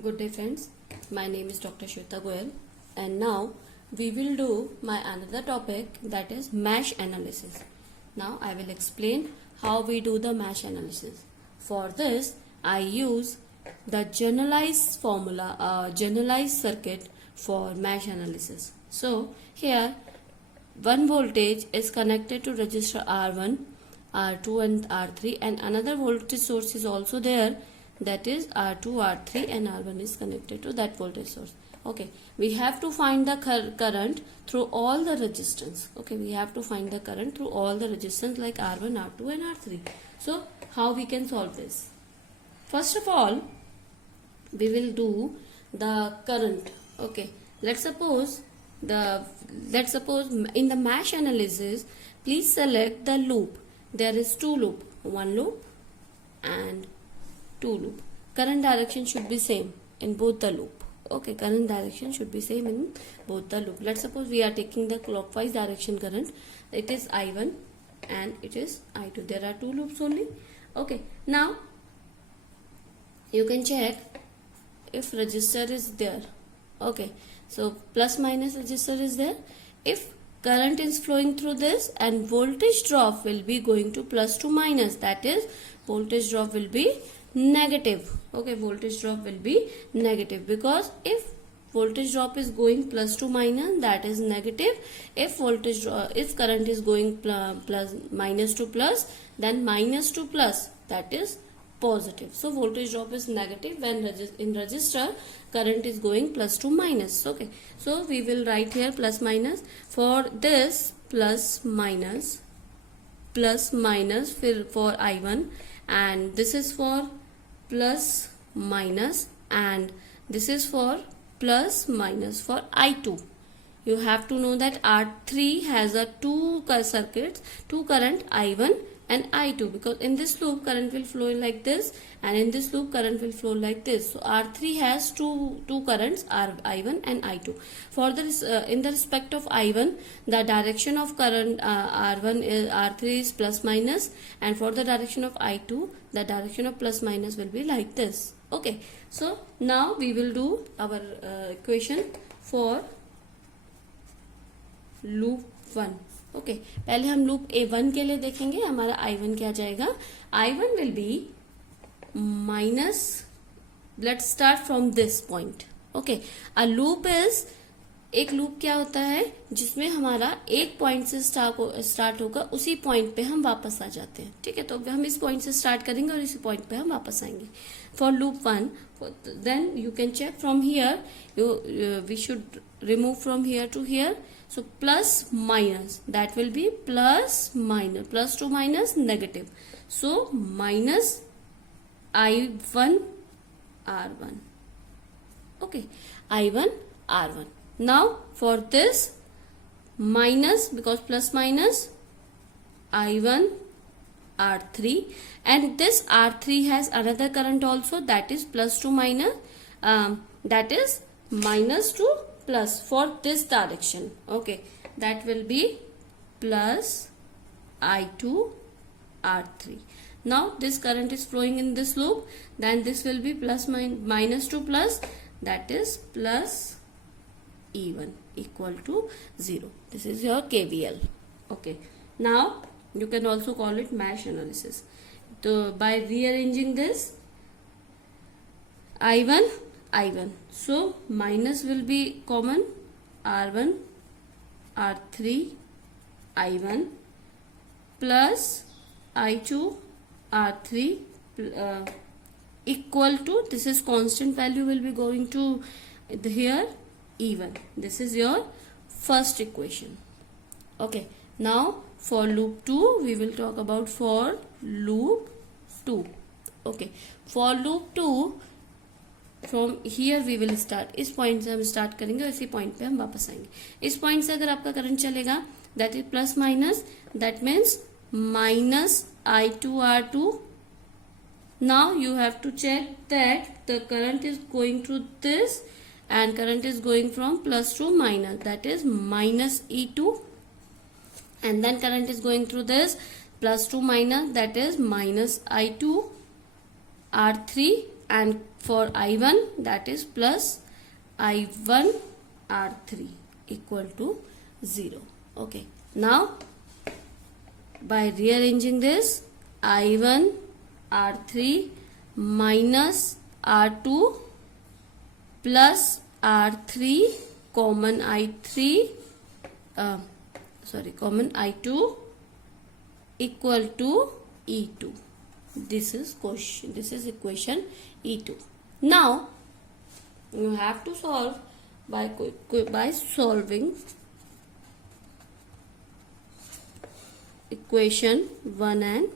Good day friends, my name is Dr. Shweta Goyal and now we will do my another topic, that is mesh analysis. Now I will explain how we do the mesh analysis. For this I use the generalized formula, generalized circuit for mesh analysis. So here one voltage is connected to resistor R1, R2 and R3, and another voltage source is also there, that is R2, R3 and R1 is connected to that voltage source. Okay, we have to find the current through all the resistance. Okay, we have to find the current through all the resistance like R1, R2 and R3. So how we can solve this? First of all, we will do the current. Okay, let's suppose in the mesh analysis, please select the loop. There is two loop, one loop and two loop. Current direction should be same in both the loop. Okay, current direction should be same in both the loop. Let's suppose we are taking the clockwise direction current. It is I1 and it is I2. There are two loops only. Okay, now you can check if resistor is there. Okay, so plus minus resistor is there. If current is flowing through this and voltage drop will be going to plus to minus, that is voltage drop will be negative. Okay, voltage drop will be negative, because if voltage drop is going plus to minus, that is negative. If current is going plus minus to plus, then minus to plus, that is positive. So voltage drop is negative when in resistor current is going plus to minus. Okay, so we will write here plus minus. For this plus minus for I1, and this is for plus minus, and this is for plus minus for I2. You have to know that R3 has a two circuits, two current I1 and I2, because in this loop current will flow like this and in this loop current will flow like this. So R3 has two currents, I1 and I2. For this in the respect of I1, the direction of current R3 is plus minus, and for the direction of I2, the direction of plus minus will be like this. Okay, so now we will do our equation for loop 1. Okay पहले हम loop A1 के लिए देखेंगे. हमारा I1 क्या जाएगा? I1 will be minus, let's start from this point. Okay, a loop is, एक loop क्या होता है जिसमें हमारा एक पॉइंट से स्टार्ट होगा, उसी पॉइंट पे हम वापस आ जाते हैं. ठीक है, तो हम इस पॉइंट से स्टार्ट करेंगे और इसी पॉइंट पे हम वापस आएंगे. For loop 1, then you can check from here, we should remove from here to here. So plus minus, that will be plus minus, plus to minus negative. So minus I1 R1. Okay, I1 R1. Now for this minus, because plus minus I1 R3, and this R3 has another current also, that is plus to minus, that is minus to plus for this direction. Okay, that will be plus I2 R3. Now this current is flowing in this loop, then this will be plus minus to plus, that is plus E1 equal to 0. This is your KVL. Okay, now you can also call it mesh analysis. So by rearranging this, I1, so minus will be common, R1 R3 I1 plus I2 R3 equal to, this is constant value will be going to here E1. This is your first equation. Okay, now for loop 2 we will talk about for loop 2. Okay, for loop 2, from here we will start. इस point से हम start करेंगे और इसी point पे हम वापस आएंगे. इस पॉइंट से अगर आपका करंट चलेगा, that is plus minus, that means minus I2 R2. Now you have to check that the current is going through this and current is going from plus to minus, that is minus E2, and then current is going through this plus to minus, that is minus I2 R3 and for I1 that is plus I1 R3 equal to 0. Okay, now by rearranging this, I1 R3 minus R2 plus R3 common I3 common I2 equal to E2. This is equation E2. Now you have to solve by solving equation 1 and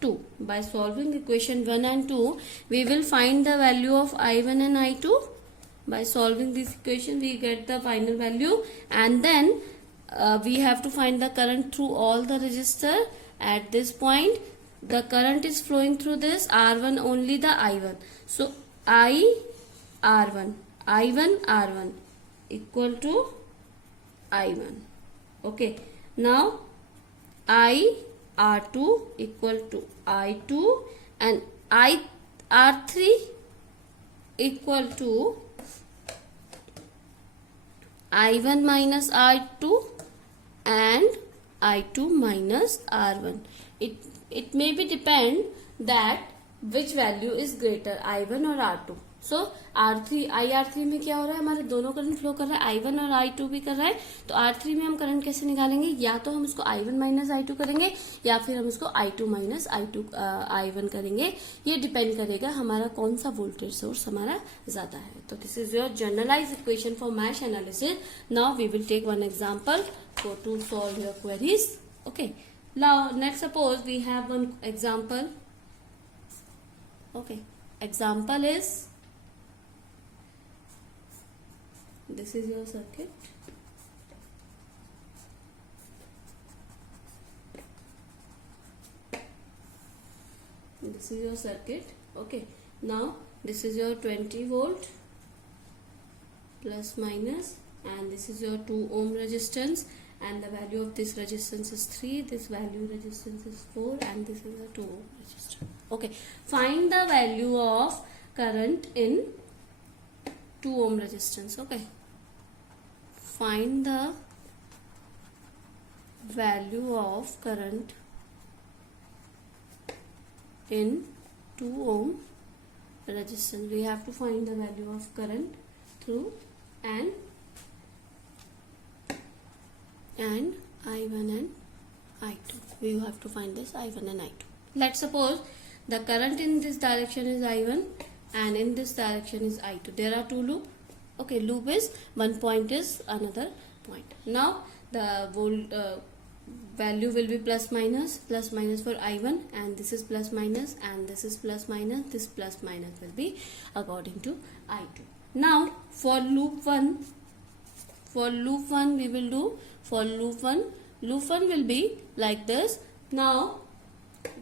2. By solving equation 1 and 2, we will find the value of I1 and I2. By solving this equation, we get the final value, and then we have to find the current through all the resistor. At this point, the current is flowing through this R1, only the I1. So I1 equal to I1. Okay. Now I R2 equal to I2 and I R3 equal to I1 minus R2 and I2 minus R1. It may be depend that which value is greater, I1 or R2. So R3 IR3 में क्या हो रहा है, हमारे दोनों current flow कर रहा है, I1 और I2 भी कर रहा है. तो R3 में हम करंट कैसे निकालेंगे, या तो हम इसको I1 माइनस I2 करेंगे या फिर हम इसको I2 माइनस I1 करेंगे. ये डिपेंड करेगा हमारा कौन सा वोल्टेज सोर्स हमारा ज्यादा है. तो this is your generalize equation for mesh analysis. Now we will take one example to solve your queries. Okay, now let's suppose we have one example. Okay, example is this is your circuit. This is your circuit. Okay, now this is your 20 volt plus minus, and this is your 2 ohm resistance, and the value of this resistance is 3, this value resistance is 4, and this is a 2 ohm resistance. Okay, find the value of current in 2 ohm resistance. Okay, find the value of current in 2 ohm resistance. We have to find the value of current through and I1 and I2. We have to find this I1 and I2. Let's suppose the current in this direction is I1 and in this direction is I2. There are 2 loops. Okay, loop is one point is another point. Now the value will be plus minus for I1, and this is plus minus, and this is plus minus, this plus minus will be according to I2. Now for loop 1 we will do, for loop 1 will be like this. Now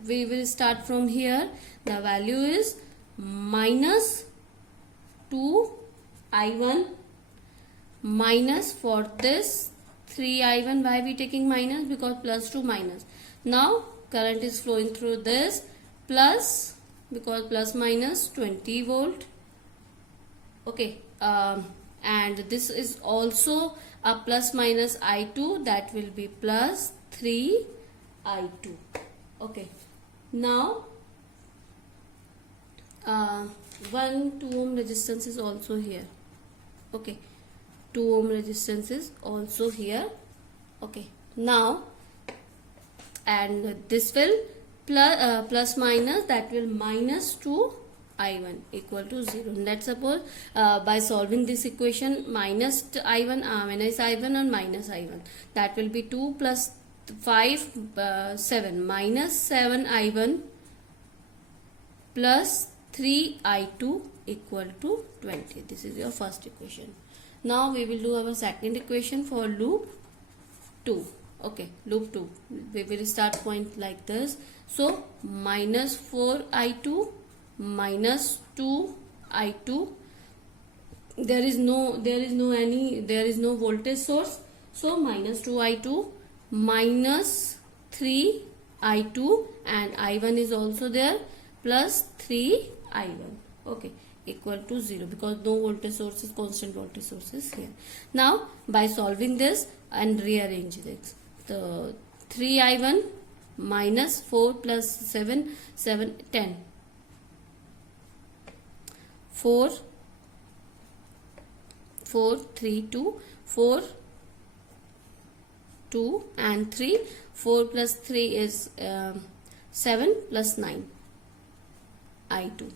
we will start from here. The value is minus 2 I1 minus, for this 3 I1. Why we taking minus? Because plus 2 minus. Now current is flowing through this plus, because plus minus 20 volt. Okay, and this is also a plus minus I2, that will be plus 3 I2. Okay, now 2 ohm resistance is also here. Okay, 2 ohm resistance is also here. Okay, now and this will plus minus, that will minus 2 I1 equal to 0. Let's suppose by solving this equation, minus I1 minus I1 and minus I1, that will be 2 plus 5 7 minus 7 I1 plus 3 I2 equal to 20. This is your first equation. Now we will do our second equation for loop 2. Okay, loop 2. We will start point like this. So minus 4 I2 minus 2 I2. There is no voltage source. So minus 2 I2 minus 3 I2, and I1 is also there, plus 3 I1. Okay, equal to 0 because no voltage source is constant voltage source is here. Now by solving this and rearrange this, the 3i1 minus 4 plus 7, 10. 4, 3, 2, 4, 2 and 3. 4 plus 3 is 7 plus 9. I2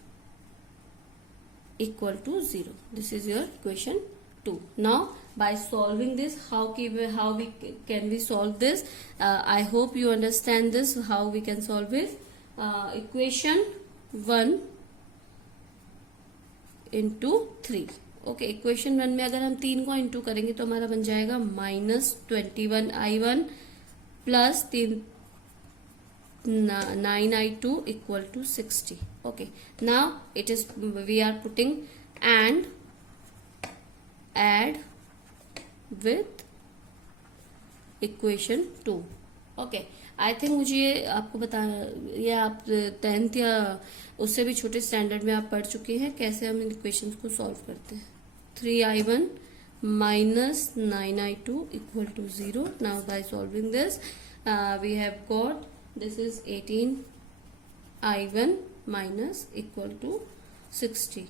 equal to 0. This is your equation 2. Now by solving this, how can we solve this? I hope you understand this, how we can solve it. Equation 1 into 3. Okay, equation 1 में अगर हम 3 को into करेंगे तो हमारा बन जाएगा -21i1 plus 9i2 equal to 60. Okay, now it is, we are putting and add with equation 2. Okay, I think मुझे ये आपको ये आप 10th या उससे भी छोटे स्टैंडर्ड में आप पढ़ चुके हैं कैसे हम इन इक्वेशंस को सॉल्व करते हैं. 3i1 minus 9i2 equal to 0. Now by solving this, we have got, this is 18i1 minus equal to 60.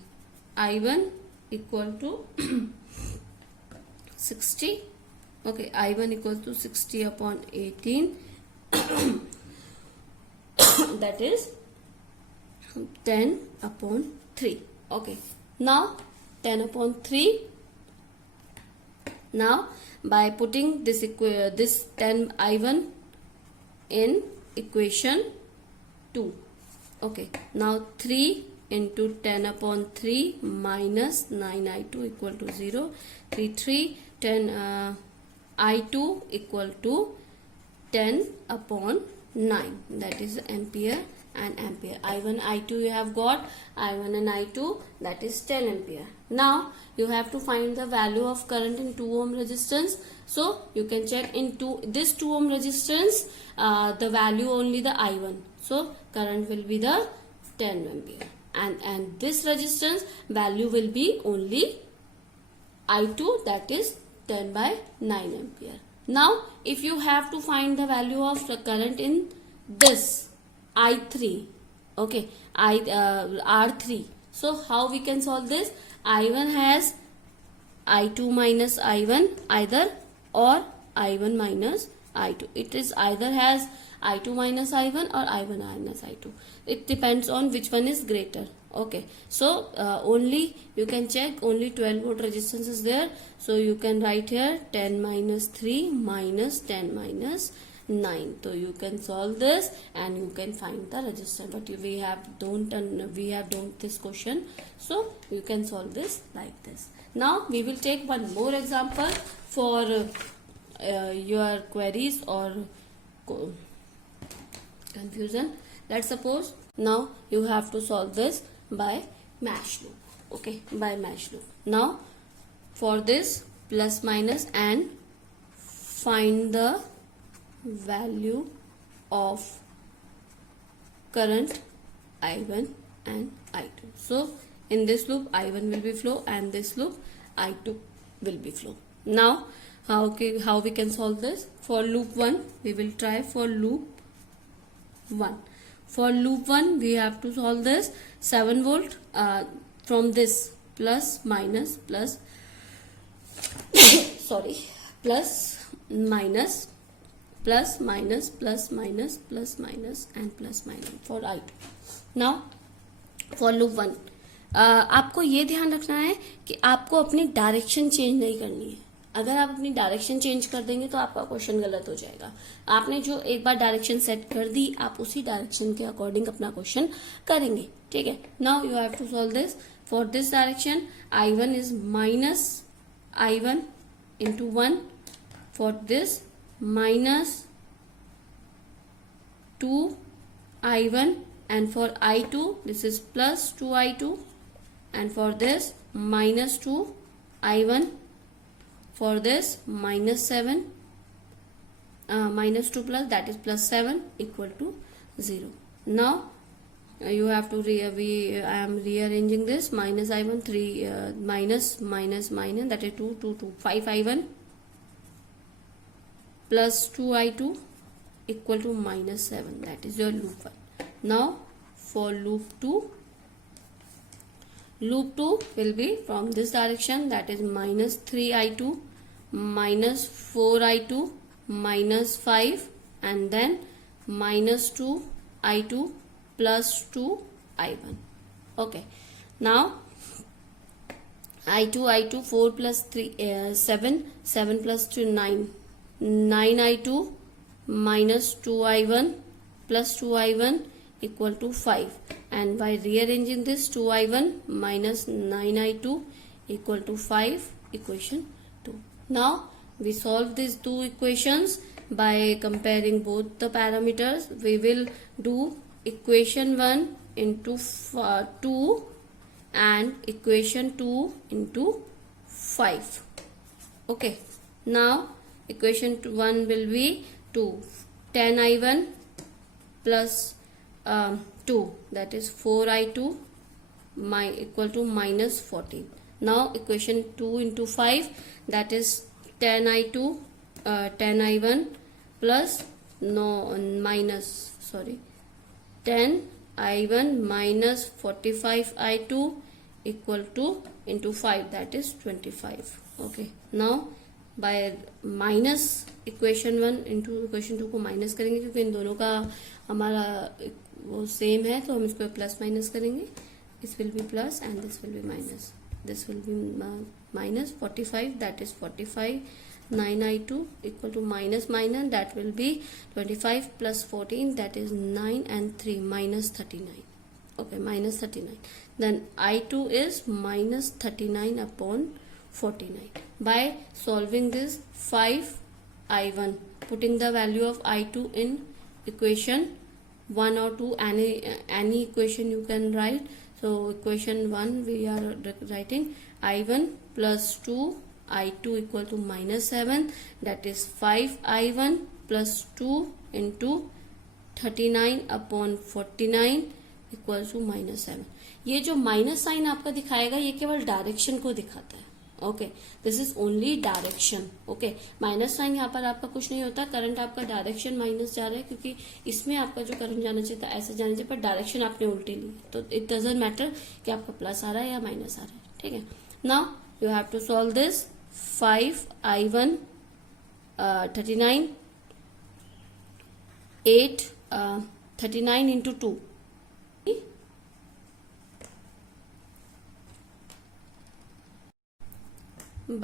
I1 equal to 60. Okay, I1 equal to 60 upon 18. That is 10 upon 3. Okay, now 10 upon 3. Now by putting this 10 I1 in equation 2. Okay, now 3 into 10 upon 3 minus 9i2 equal to 0. 3 10 I2 equal to 10 upon 9, that is ampere and ampere. I1 I2 you have got, I1 and I2, that is 10 ampere. Now you have to find the value of current in 2 ohm resistance. So you can check into this 2 ohm resistance, the value only the I1. So current will be the 10 ampere, and this resistance value will be only I2, that is 10 by 9 ampere. Now if you have to find the value of the current in this I3, okay, R3, so how we can solve this? I1 has I2 minus I1 either, or I1 minus I2. It is either has I2 minus I1 or I1 minus I2. It depends on which one is greater. Okay, so only you can check, only 12 volt resistance is there. So you can write here 10 minus 3 minus 10 minus 9. So you can solve this and you can find the resistance. But we have done this question, so you can solve this like this. Now we will take one more example for your queries or confusion. Let's suppose now you have to solve this by match loop. Okay, by match loop. Now for this plus minus and find the value of current I1 and I2. So in this loop I1 will be flow and this loop I2 will be flow. Now how we can solve this? For loop 1 we will try for loop 1. For loop 1 we have to solve this 7 volt from this plus minus plus sorry, plus minus plus minus plus minus plus minus and plus minus for I2. Now for loop 1 आपको ये ध्यान रखना है कि आपको अपनी direction change नहीं करनी है. अगर आप अपनी डायरेक्शन चेंज कर देंगे तो आपका क्वेश्चन गलत हो जाएगा. आपने जो एक बार डायरेक्शन सेट कर दी, आप उसी डायरेक्शन के अकॉर्डिंग अपना क्वेश्चन करेंगे. ठीक है. Now you have to solve this. For this direction I1 is minus I1 into 1. For this minus 2I1, and for I2 this is plus 2I2, and for this minus 2I1. For this minus 7 minus 2 plus, that is plus 7 equal to 0. Now you have to I am rearranging this. Minus I1 3 minus that is 2 5 I1 plus 2 I2 equal to minus 7. That is your loop 1. Now for loop 2 will be from this direction, that is minus 3 I2 minus 4 I2 minus 5 and then minus 2 I2 plus 2 I1. Okay, now I2 4 plus 3 7 plus 2 9 I2 minus 2 I1 plus 2 I1 equal to 5, and by rearranging this 2 I1 minus 9 I2 equal to 5, equation 2. Now we solve these two equations by comparing both the parameters. We will do equation 1 into 2 and equation 2 into 5. Okay, now equation 1 will be 10 I1 plus 2, that is 4 I2 equal to minus 14. Now equation 2 into 5, that is 10 I1 plus 10 I1 minus 45 I2 equal to into 5, that is 25. Okay, now by minus equation 1 into equation 2 को minus करेंगे क्योंकि इन दोनों का हमारा वो same है, तो हम इसको प्लस माइनस करेंगे. This will be plus and this will be minus. This will be minus 45, that is 45 9 I2 equal to minus that will be 25 plus 14, that is 9 and 3 minus 39. Okay, minus 39. Then I2 is minus 39 upon 49. By solving this 5 I1, putting the value of I2 in equation 1 or 2, any equation you can write. So equation 1 we are writing I1 plus 2 I2 equal to minus 7, that is 5 I1 plus 2 into 39 upon 49 equals to minus 7. ये जो minus sign आपका दिखाएगा ये केवल direction को दिखाता है. Okay, this is only direction. Okay, minus sign यहाँ पर आपका कुछ नहीं होता. करंट आपका डायरेक्शन माइनस जा रहा है क्योंकि इसमें आपका जो करंट जाना चाहिए था ऐसे जाना चाहिए, पर डायरेक्शन आपने उल्टी ली, तो इट डजंट मैटर कि आपका प्लस आ रहा है या माइनस आ रहा है. ठीक है, now you have to solve this. 5 I1 39 8 39 into 2.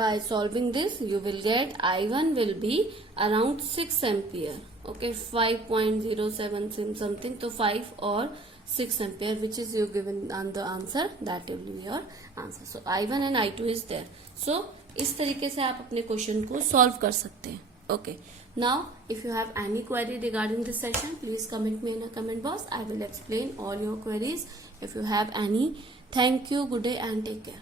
By solving this you will get I1 will be around 6 ampere. Okay, 5.07 something, so 5 or 6 ampere, which is you given on the answer, that will be your answer. So I1 and I2 is there. So इस तरीके से आप अपने question को solve कर सकते हैं. Okay, now if you have any query regarding this session, please comment me in a comment box. I will explain all your queries if you have any. Thank you, good day and take care.